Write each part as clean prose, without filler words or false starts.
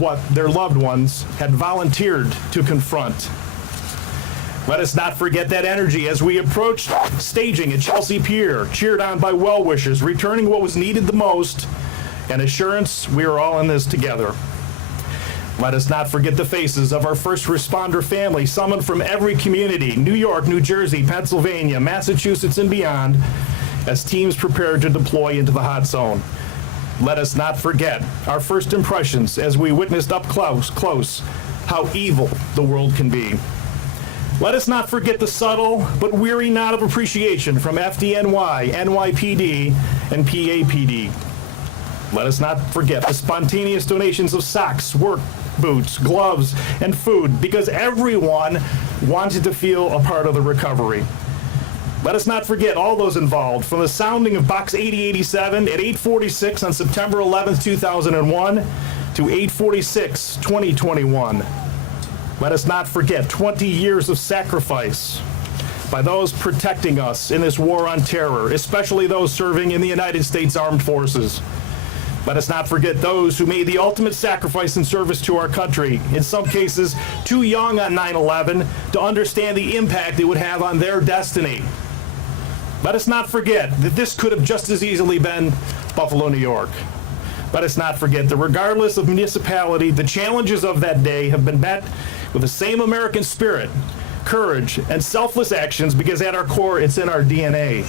what their loved ones had volunteered to confront. Let us not forget that energy as we approached staging at Chelsea Pier, cheered on by well-wishers, returning what was needed the most, and assurance we are all in this together. Let us not forget the faces of our first responder family, summoned from every community, New York, New Jersey, Pennsylvania, Massachusetts, and beyond, as teams prepared to deploy into the hot zone. Let us not forget our first impressions as we witnessed up close how evil the world can be. Let us not forget the subtle but weary nod of appreciation from FDNY, NYPD, and PAPD. Let us not forget the spontaneous donations of socks, work boots, gloves, and food, because everyone wanted to feel a part of the recovery. Let us not forget all those involved, from the sounding of Box 8087 at 8:46 on September 11th, 2001 to 8:46, 2021. Let us not forget 20 years of sacrifice by those protecting us in this war on terror, especially those serving in the United States Armed Forces. Let us not forget those who made the ultimate sacrifice in service to our country, in some cases too young on 9/11 to understand the impact it would have on their destiny. Let us not forget that this could have just as easily been Buffalo, New York. Let us not forget that regardless of municipality, the challenges of that day have been met with the same American spirit, courage, and selfless actions, because at our core, it's in our DNA.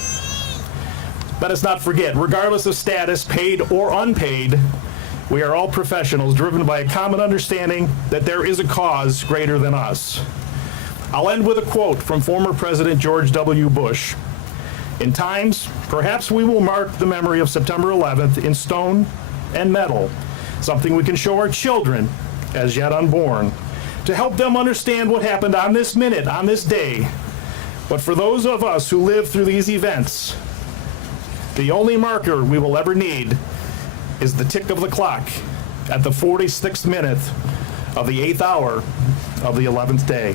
Let us not forget, regardless of status, paid or unpaid, we are all professionals driven by a common understanding that there is a cause greater than us. I'll end with a quote from former President George W. Bush. In times, perhaps we will mark the memory of September 11th in stone and metal, something we can show our children, as yet unborn, to help them understand what happened on this minute, on this day. But for those of us who live through these events, the only marker we will ever need is the tick of the clock at the 46th minute of the 8th hour of the 11th day.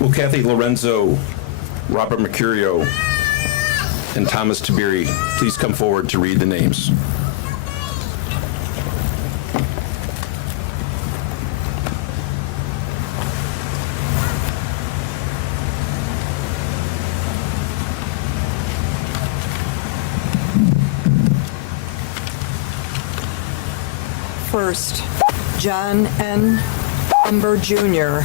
Will Kathy Lorenzo, Robert Mercurio, and Thomas Tabiri please come forward to read the names? First, John N. Umber Jr.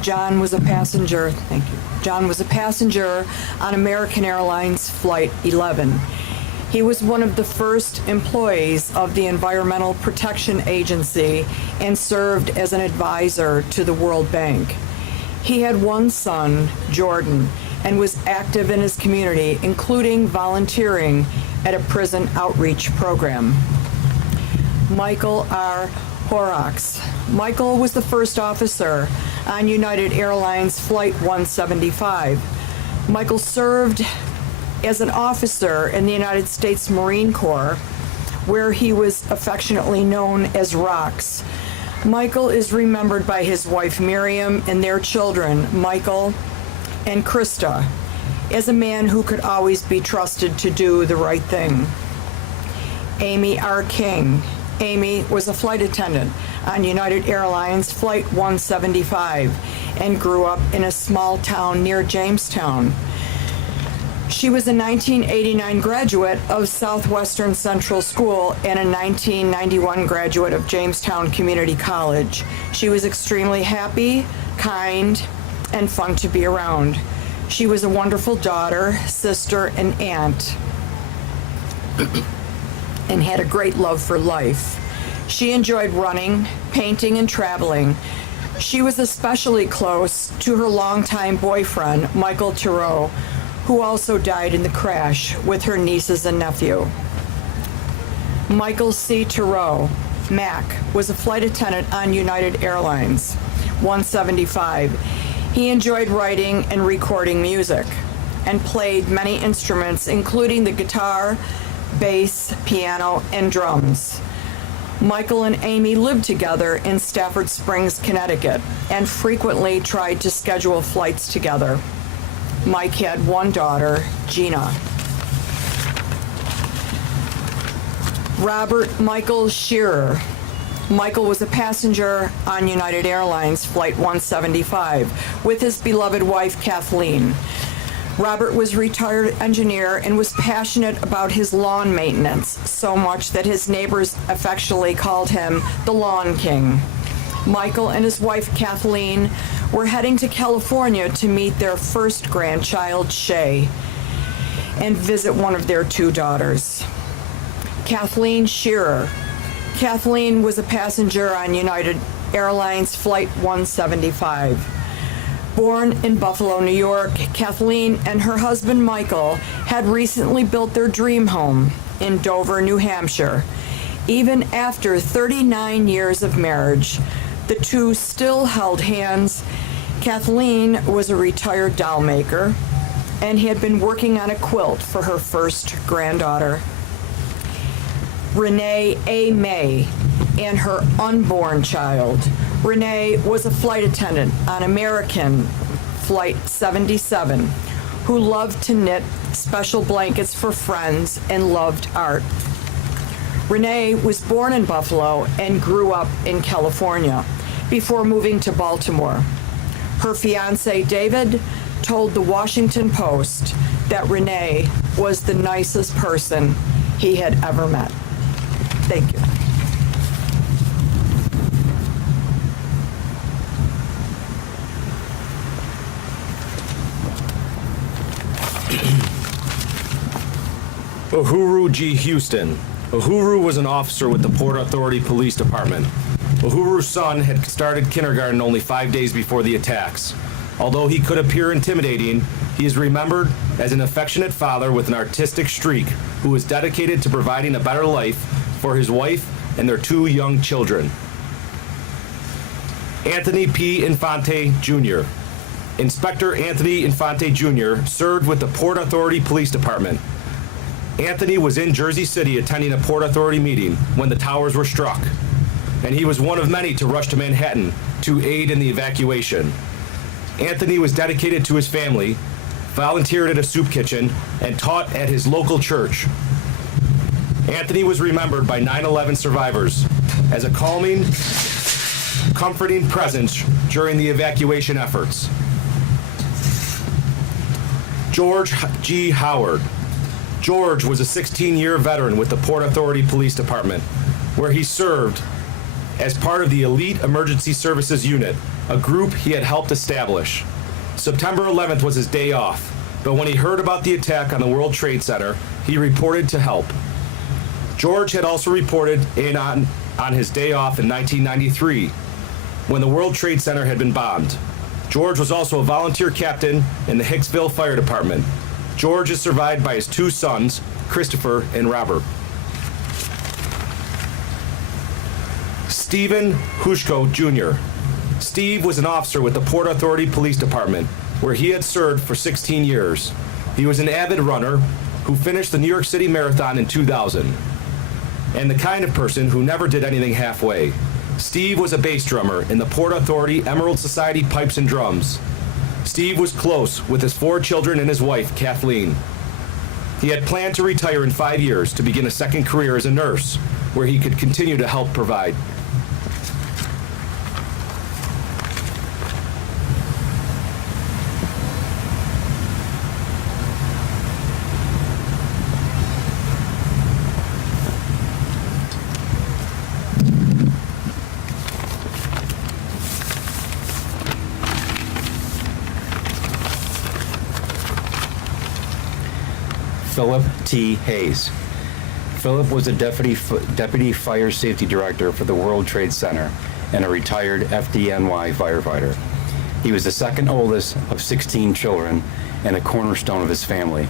John was a passenger, thank you. John was a passenger on American Airlines Flight 11. He was one of the first employees of the Environmental Protection Agency and served as an advisor to the World Bank. He had one son, Jordan, and was active in his community, including volunteering at a prison outreach program. Michael R. Horowitz. Michael was the first officer on United Airlines Flight 175. Michael served as an officer in the United States Marine Corps, where he was affectionately known as Rox. Michael is remembered by his wife Miriam and their children, Michael and Krista, as a man who could always be trusted to do the right thing. Amy R. King. Amy was a flight attendant on United Airlines Flight 175 and grew up in a small town near Jamestown. She was a 1989 graduate of Southwestern Central School and a 1991 graduate of Jamestown Community College. She was extremely happy, kind, and fun to be around. She was a wonderful daughter, sister, and aunt, and had a great love for life. She enjoyed running, painting, and traveling. She was especially close to her longtime boyfriend, Michael Theroux, who also died in the crash with her nieces and nephew. Michael C. Theroux, Mac, was a flight attendant on United Airlines 175. He enjoyed writing and recording music and played many instruments, including the guitar, bass, piano, and drums. Michael and Amy lived together in Stafford Springs, Connecticut, and frequently tried to schedule flights together. Mike had one daughter, Gina. Robert Michael Shearer. Michael was a passenger on United Airlines Flight 175 with his beloved wife, Kathleen. Robert was a retired engineer and was passionate about his lawn maintenance, so much that his neighbors affectionately called him the Lawn King. Michael and his wife, Kathleen, were heading to California to meet their first grandchild, Shai, and visit one of their two daughters. Kathleen Shearer. Kathleen was a passenger on United Airlines Flight 175. Born in Buffalo, New York, Kathleen and her husband Michael had recently built their dream home in Dover, New Hampshire. Even after 39 years of marriage, the two still held hands. Kathleen was a retired doll maker and had been working on a quilt for her first granddaughter. Renee A. May and her unborn child. Renee was a flight attendant on American Flight 77 who loved to knit special blankets for friends and loved art. Renee was born in Buffalo and grew up in California before moving to Baltimore. Her fiancé, David, told the Washington Post that Renee was the nicest person he had ever met. Thank you. Uhuru G Houston. Uhuru was an officer with the Port Authority Police Department. Uhuru's son had started kindergarten only 5 days before the attacks. Although he could appear intimidating, he is remembered as an affectionate father with an artistic streak who was dedicated to providing a better life for his wife and their two young children. Anthony P Infante Jr. Inspector Anthony Infante Jr. served with the Port Authority Police Department. Anthony was in Jersey City attending a Port Authority meeting when the towers were struck, and he was one of many to rush to Manhattan to aid in the evacuation. Anthony was dedicated to his family, volunteered at a soup kitchen, and taught at his local church. Anthony was remembered by 9/11 survivors as a calming, comforting presence during the evacuation efforts. George G. Howard. George was a 16-year veteran with the Port Authority Police Department, where he served as part of the Elite Emergency Services Unit, a group he had helped establish. September 11th was his day off, but when he heard about the attack on the World Trade Center, he reported to help. George had also reported in on his day off in 1993, when the World Trade Center had been bombed. George was also a volunteer captain in the Hicksville Fire Department. George is survived by his two sons, Christopher and Robert. Stephen Hushko Jr. Steve was an officer with the Port Authority Police Department, where he had served for 16 years. He was an avid runner who finished the New York City Marathon in 2000, and the kind of person who never did anything halfway. Steve was a bass drummer in the Port Authority Emerald Society Pipes and Drums. Steve was close with his 4 children and his wife, Kathleen. He had planned to retire in 5 years to begin a second career as a nurse, where he could continue to help provide. Philip T. Hayes. Philip was a deputy fire safety director for the World Trade Center and a retired FDNY firefighter. He was the second oldest of 16 children and a cornerstone of his family.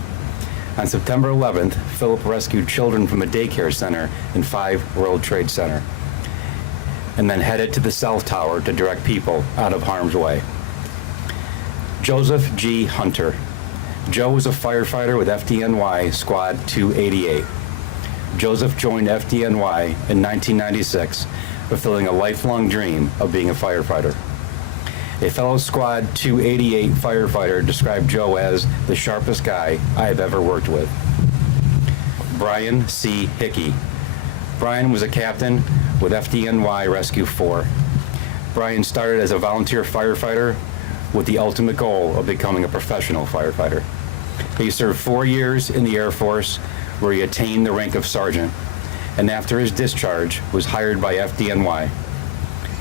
On September 11th, Philip rescued children from a daycare center in 5 World Trade Center and then headed to the South Tower to direct people out of harm's way. Joseph G. Hunter. Joe was a firefighter with FDNY Squad 288. Joseph joined FDNY in 1996, fulfilling a lifelong dream of being a firefighter. A fellow Squad 288 firefighter described Joe as the sharpest guy I have ever worked with. Brian C. Hickey. Brian was a captain with FDNY Rescue 4. Brian started as a volunteer firefighter with the ultimate goal of becoming a professional firefighter. He served 4 years in the Air Force, where he attained the rank of sergeant, and after his discharge was hired by FDNY.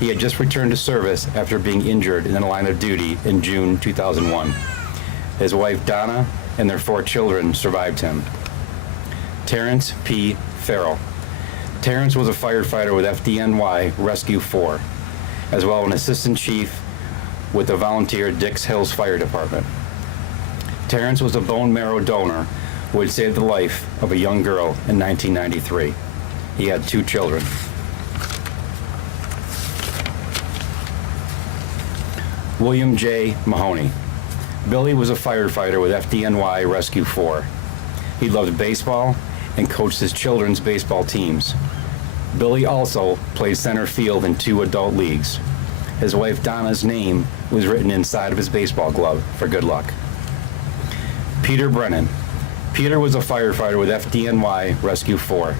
He had just returned to service after being injured in the line of duty in June 2001. His wife Donna and their 4 children survived him. Terrence P. Farrell. Terrence was a firefighter with FDNY Rescue 4, as well as an assistant chief with the volunteer Dix Hills Fire Department. Terrence was a bone marrow donor who had saved the life of a young girl in 1993. He had 2 children. William J. Mahoney. Billy was a firefighter with FDNY Rescue 4. He loved baseball and coached his children's baseball teams. Billy also played center field in 2 adult leagues. His wife Donna's name was written inside of his baseball glove for good luck. Peter Brennan. Peter was a firefighter with FDNY Rescue 4.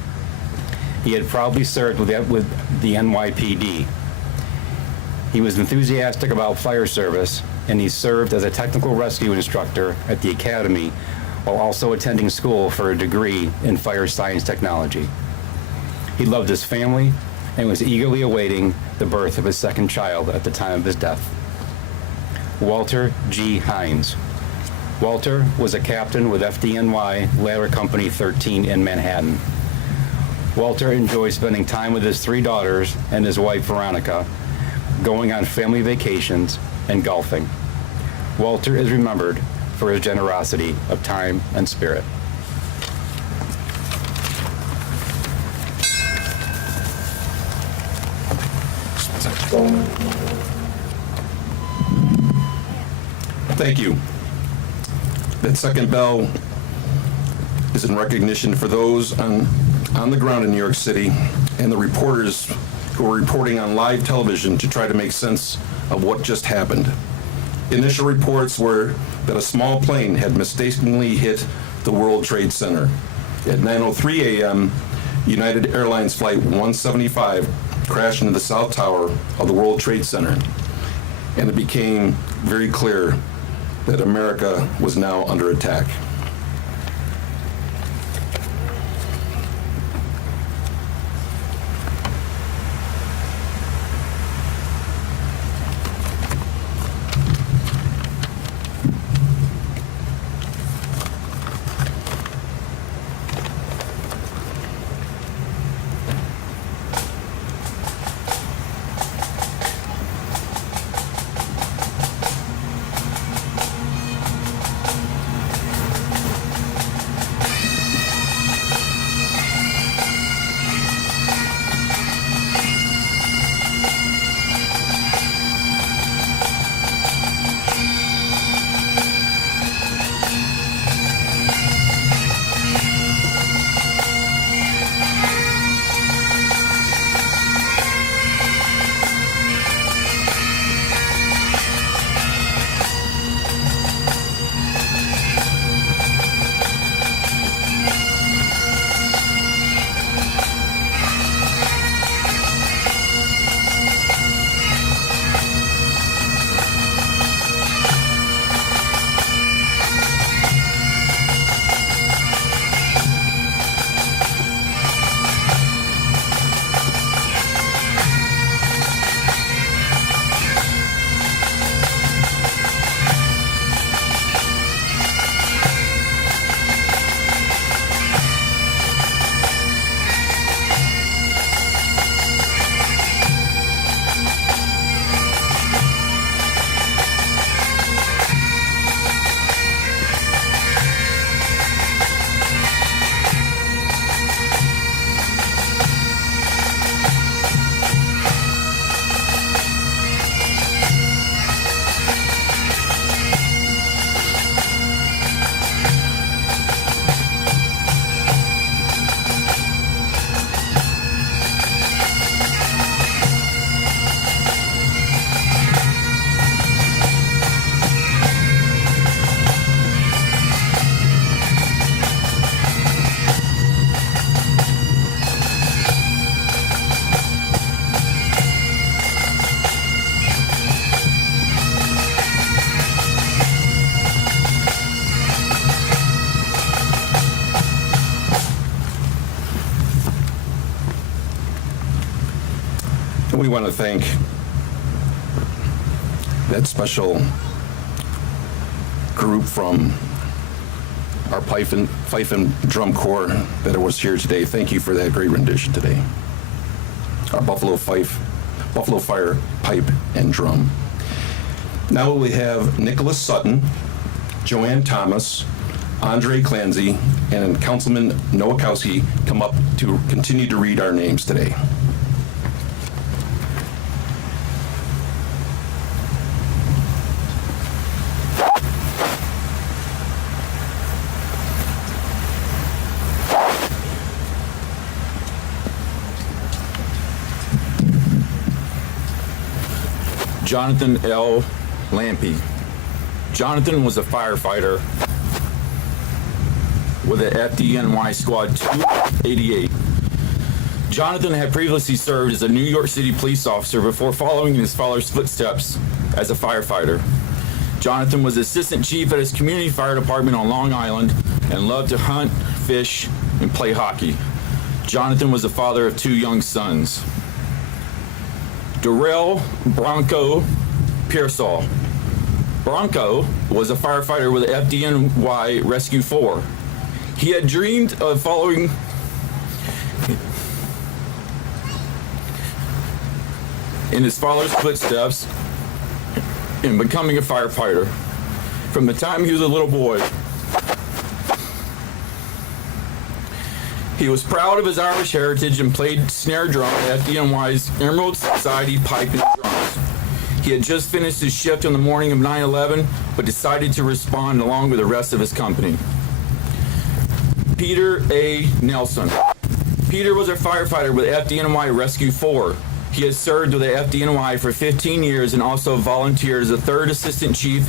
He had proudly served with the NYPD. He was enthusiastic about fire service, and he served as a technical rescue instructor at the academy while also attending school for a degree in fire science technology. He loved his family and was eagerly awaiting the birth of his second child at the time of his death. Walter G. Heinz. Walter was a captain with FDNY Ladder Company 13 in Manhattan. Walter enjoyed spending time with his 3 daughters and his wife Veronica, going on family vacations and golfing. Walter is remembered for his generosity of time and spirit. Thank you. That second bell is in recognition for those on the ground in New York City and the reporters who are reporting on live television to try to make sense of what just happened. Initial reports were that a small plane had mistakenly hit the World Trade Center. At 9:03 a.m., United Airlines Flight 175 crashed into the South Tower of the World Trade Center, and it became very clear that America was now under attack. And we want to thank that special group from our fife and drum corps that was here today. Thank you for that great rendition today. Our Buffalo Fire, Pipe, and Drum. Now we have Nicholas Sutton, Joanne Thomas, Andre Clancy, and Councilman Nowakowski come up to continue to read our names today. Jonathan L. Lampy. Jonathan was a firefighter with the FDNY Squad 288. Jonathan had previously served as a New York City police officer before following in his father's footsteps as a firefighter. Jonathan was assistant chief at his community fire department on Long Island and loved to hunt, fish, and play hockey. Jonathan was the father of 2 young sons. Darrell Bronco Pearsall. Bronco was a firefighter with the FDNY Rescue 4. He had dreamed of following in his father's footsteps and becoming a firefighter. From the time he was a little boy, he was proud of his Irish heritage and played snare drum at FDNY's Emerald Society Pipe and Drums. He had just finished his shift on the morning of 9/11, but decided to respond along with the rest of his company. Peter A. Nelson. Peter was a firefighter with FDNY Rescue 4. He had served with the FDNY for 15 years and also volunteered as a 3rd Assistant Chief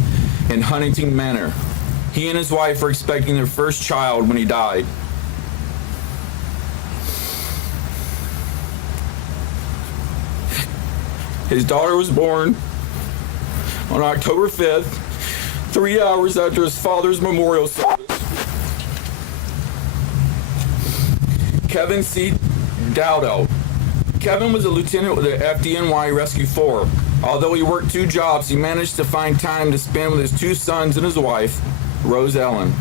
in Huntington Manor. He and his wife were expecting their first child when he died. His daughter was born on October 5th, 3 hours after his father's memorial service. Kevin C. Doudou. Kevin was a lieutenant with the FDNY Rescue 4. Although he worked 2 jobs, he managed to find time to spend with his 2 sons and his wife, Rose Ellen.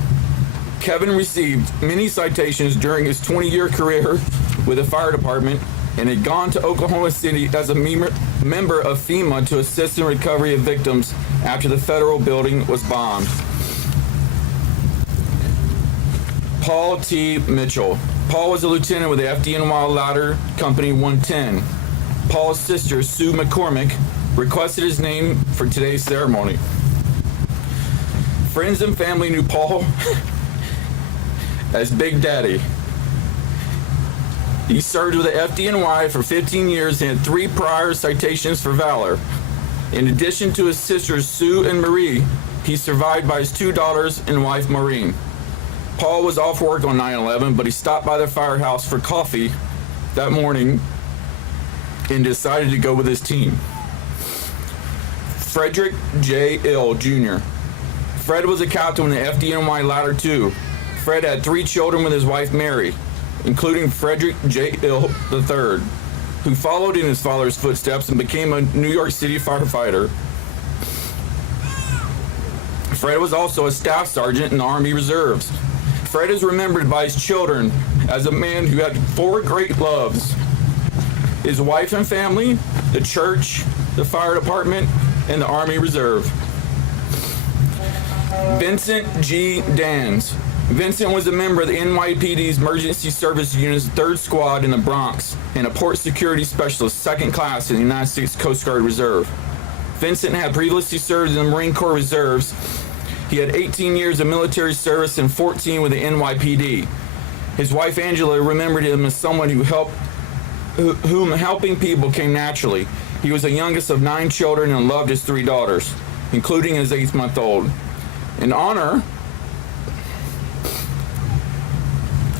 Kevin received many citations during his 20-year career with the fire department and had gone to Oklahoma City as a member of FEMA to assist in recovery of victims after the federal building was bombed. Paul T. Mitchell. Paul was a lieutenant with the FDNY Ladder Company 110. Paul's sister, Sue McCormick, requested his name for today's ceremony. Friends and family knew Paul as Big Daddy. He served with the FDNY for 15 years and had 3 prior citations for valor. In addition to his sisters Sue and Marie, he's survived by his 2 daughters and wife Maureen. Paul was off work on 9/11, but he stopped by the firehouse for coffee that morning and decided to go with his team. Frederick J Ill Jr. Fred was a captain in the FDNY Ladder 2. Fred had 3 children with his wife Mary, including Frederick J Ill III, who followed in his father's footsteps and became a New York City firefighter. Fred was also a staff sergeant in the Army Reserves. Fred is remembered by his children as a man who had 4 great loves: his wife and family, the church, the fire department, and the Army Reserve. Vincent G Dans. Vincent was a member of the NYPD's Emergency Service Unit's 3rd Squad in the Bronx and a port security specialist 2nd class in the United States Coast Guard Reserve. Vincent had previously served in the Marine Corps Reserves. He had 18 years of military service and 14 with the NYPD. His wife Angela remembered him as someone whom helping people came naturally. He was the youngest of 9 children and loved his 3 daughters, including his 8-month-old. In honor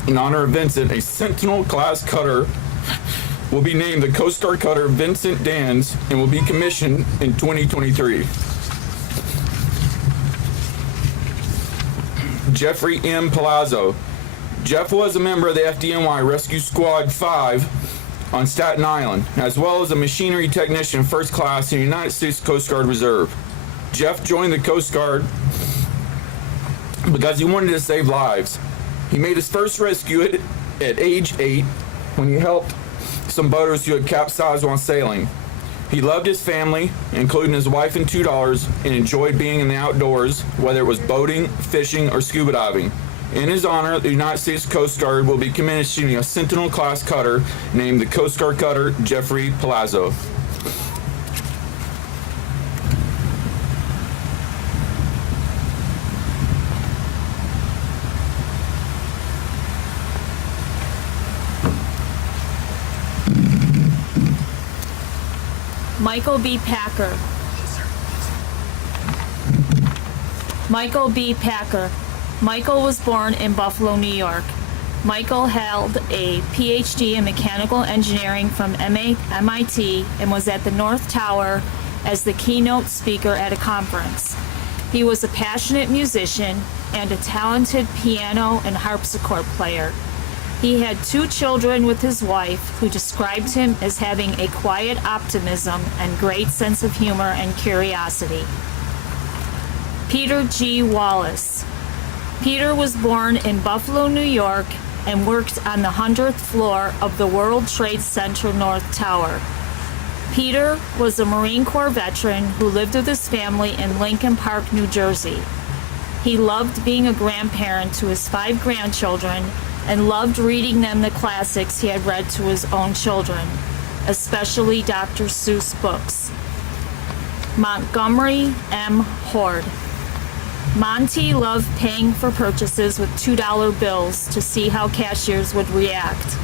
of Vincent, a Sentinel-class cutter will be named the Coast Guard cutter Vincent Dans and will be commissioned in 2023. Jeffrey M. Palazzo. Jeff was a member of the FDNY Rescue Squad 5 on Staten Island, as well as a machinery technician first class in the United States Coast Guard Reserve. Jeff joined the Coast Guard because he wanted to save lives. He made his first rescue at age 8 when he helped some boaters who had capsized while sailing. He loved his family, including his wife and 2 daughters, and enjoyed being in the outdoors, whether it was boating, fishing, or scuba diving. In his honor, the United States Coast Guard will be commissioning a Sentinel-class cutter named the Coast Guard Cutter Jeffrey Palazzo. Michael B. Packer. Michael B. Packer. Michael was born in Buffalo, New York. Michael held a PhD in mechanical engineering from MIT and was at the North Tower as the keynote speaker at a conference. He was a passionate musician and a talented piano and harpsichord player. He had 2 children with his wife, who described him as having a quiet optimism and great sense of humor and curiosity. Peter G. Wallace. Peter was born in Buffalo, New York, and worked on the 100th floor of the World Trade Center North Tower. Peter was a Marine Corps veteran who lived with his family in Lincoln Park, New Jersey. He loved being a grandparent to his 5 grandchildren and loved reading them the classics he had read to his own children, especially Dr. Seuss books. Montgomery M. Horde. Monty loved paying for purchases with $2 bills to see how cashiers would react.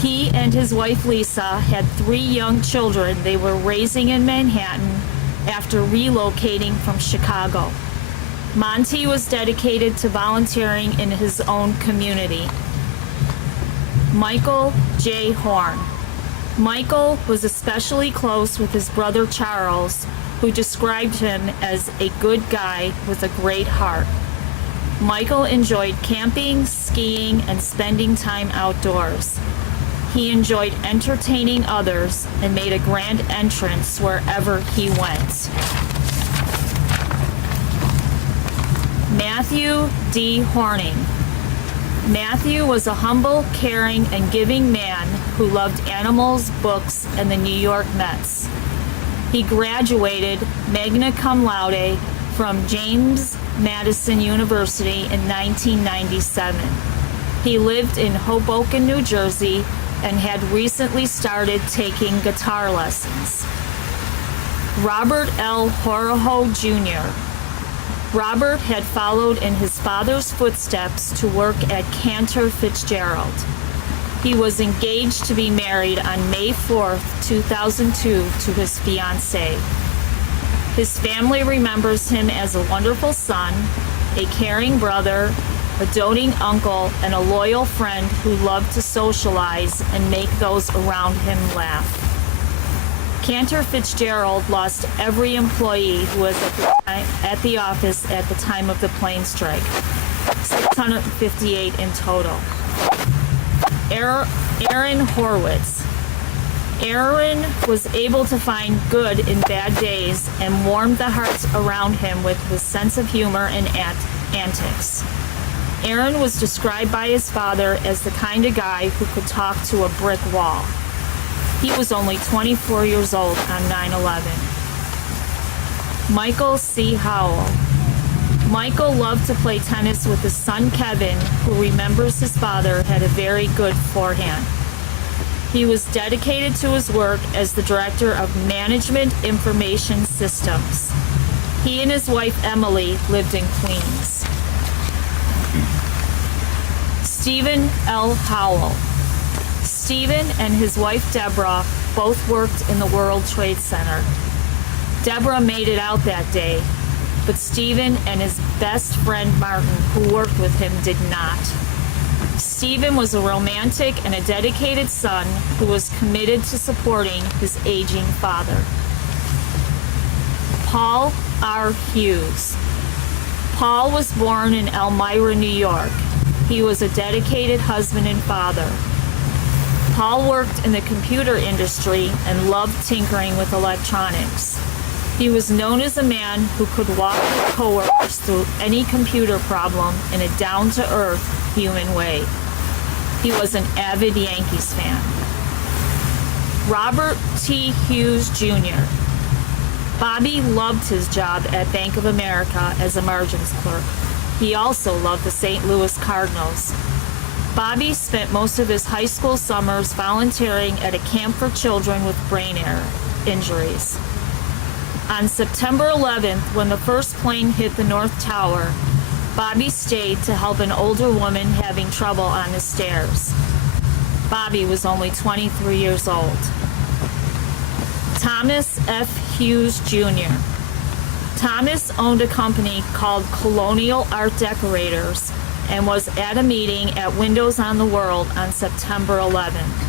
He and his wife Lisa had 3 young children they were raising in Manhattan after relocating from Chicago. Monty was dedicated to volunteering in his own community. Michael J. Horn. Michael was especially close with his brother Charles, who described him as a good guy with a great heart. Michael enjoyed camping, skiing, and spending time outdoors. He enjoyed entertaining others and made a grand entrance wherever he went. Matthew D. Horning. Matthew was a humble, caring, and giving man who loved animals, books, and the New York Mets. He graduated magna cum laude from James Madison University in 1997. He lived in Hoboken, New Jersey, and had recently started taking guitar lessons. Robert L Horoho Jr. Robert had followed in his father's footsteps to work at Cantor Fitzgerald. He was engaged to be married on May 4th, 2002 to his fiancée. His family remembers him as a wonderful son, a caring brother, a doting uncle, and a loyal friend who loved to socialize and make those around him laugh. Cantor Fitzgerald lost every employee who was at the office at the time of the plane strike, 658 in total. Aaron Horowitz. Aaron was able to find good in bad days and warmed the hearts around him with his sense of humor and antics. Aaron was described by his father as the kind of guy who could talk to a brick wall. He was only 24 years old on 9/11. Michael C. Howell. Michael loved to play tennis with his son Kevin, who remembers his father had a very good forehand. He was dedicated to his work as the Director of Management Information Systems. He and his wife Emily lived in Queens. Stephen L. Howell. Stephen and his wife Deborah both worked in the World Trade Center. Deborah made it out that day, but Stephen and his best friend Martin, who worked with him, did not. Stephen was a romantic and a dedicated son who was committed to supporting his aging father. Paul R. Hughes. Paul was born in Elmira, New York. He was a dedicated husband and father. Paul worked in the computer industry and loved tinkering with electronics. He was known as a man who could walk with coworkers through any computer problem in a down-to-earth human way. He was an avid Yankees fan. Robert T Hughes Jr. Bobby loved his job at Bank of America as a margins clerk. He also loved the St. Louis Cardinals. Bobby spent most of his high school summers volunteering at a camp for children with brain injuries. On September 11th, when the first plane hit the North Tower, Bobby stayed to help an older woman having trouble on the stairs. Bobby was only 23 years old. Thomas F Hughes Jr. Thomas owned a company called Colonial Art Decorators and was at a meeting at Windows on the World on September 11th.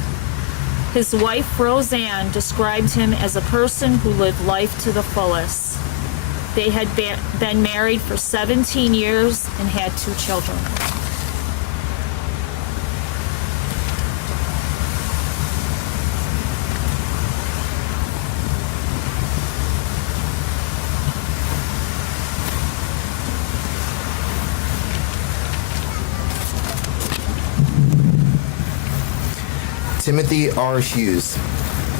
His wife, Roseanne, described him as a person who lived life to the fullest. They had been married for 17 years and had 2 children. Timothy R. Hughes.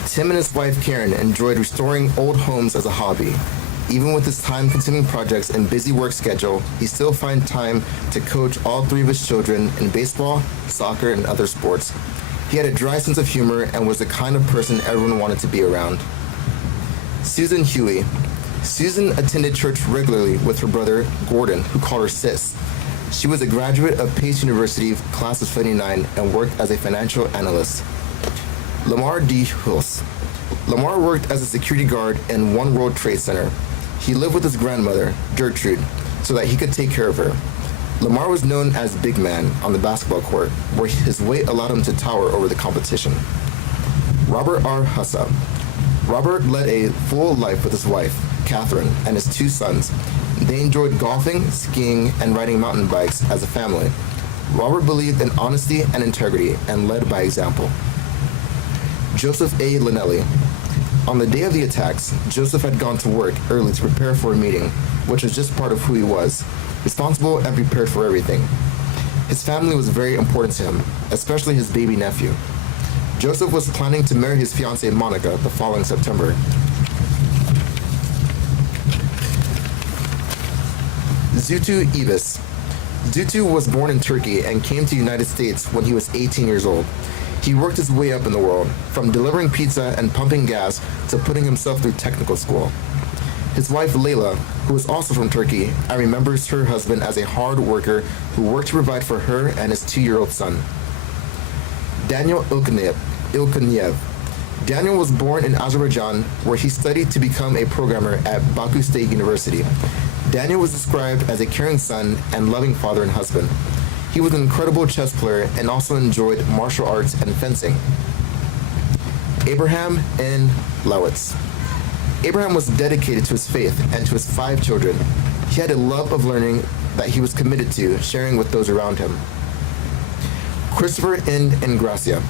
Tim and his wife Karen enjoyed restoring old homes as a hobby. Even with his time-consuming projects and busy work schedule, he still finds time to coach all 3 of his children in baseball, soccer, and other sports. He had a dry sense of humor and was the kind of person everyone wanted to be around. Susan Huey. Susan attended church regularly with her brother Gordon, who called her Sis. She was a graduate of Pace University, class of 79, and worked as a financial analyst. Lamar D. Hulse. Lamar worked as a security guard in One World Trade Center. He lived with his grandmother, Gertrude, so that he could take care of her. Lamar was known as Big Man on the basketball court, where his weight allowed him to tower over the competition. Robert R. Hussah. Robert led a full life with his wife, Catherine, and his 2 sons. They enjoyed golfing, skiing, and riding mountain bikes as a family. Robert believed in honesty and integrity and led by example. Joseph A. Linnelli. On the day of the attacks, Joseph had gone to work early to prepare for a meeting, which was just part of who he was, responsible and prepared for everything. His family was very important to him, especially his baby nephew. Joseph was planning to marry his fiancée Monica the following September. Zutu Ibis. Zutu was born in Turkey and came to the United States when he was 18 years old. He worked his way up in the world, from delivering pizza and pumping gas to putting himself through technical school. His wife Layla, who was also from Turkey, and remembers her husband as a hard worker who worked to provide for her and his 2-year-old son. Daniel Ilkaniev. Daniel was born in Azerbaijan, where he studied to become a programmer at Baku State University. Daniel was described as a caring son and loving father and husband. He was an incredible chess player and also enjoyed martial arts and fencing. Abraham N. Lowitz. Abraham was dedicated to his faith and to his 5 children. He had a love of learning that he was committed to sharing with those around him. Christopher N. Ingracia.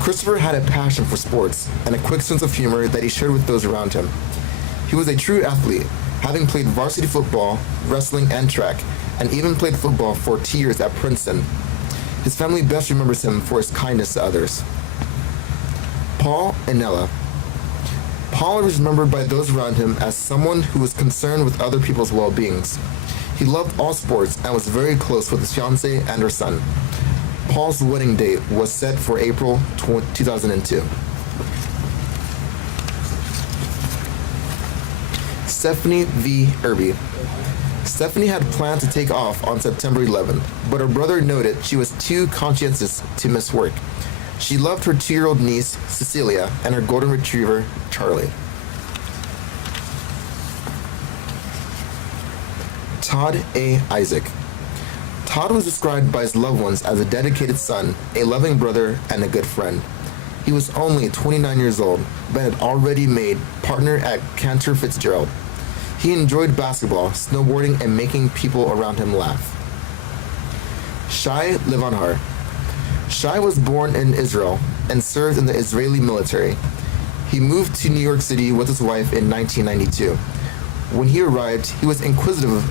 Christopher had a passion for sports and a quick sense of humor that he shared with those around him. He was a true athlete, having played varsity football, wrestling, and track, and even played football for 2 years at Princeton. His family best remembers him for his kindness to others. Paul Anella. Paul is remembered by those around him as someone who was concerned with other people's well-beings. He loved all sports and was very close with his fiancée and her son. Paul's wedding date was set for April 2002. Stephanie V. Irby. Stephanie had planned to take off on September 11th, but her brother noted she was too conscientious to miss work. She loved her 2-year-old niece, Cecilia, and her golden retriever, Charlie. Todd A. Isaac. Todd was described by his loved ones as a dedicated son, a loving brother, and a good friend. He was only 29 years old, but had already made partner at Cantor Fitzgerald. He enjoyed basketball, snowboarding, and making people around him laugh. Shai Levanhar. Shai was born in Israel and served in the Israeli military. He moved to New York City with his wife in 1992. When he arrived, he was inquisitive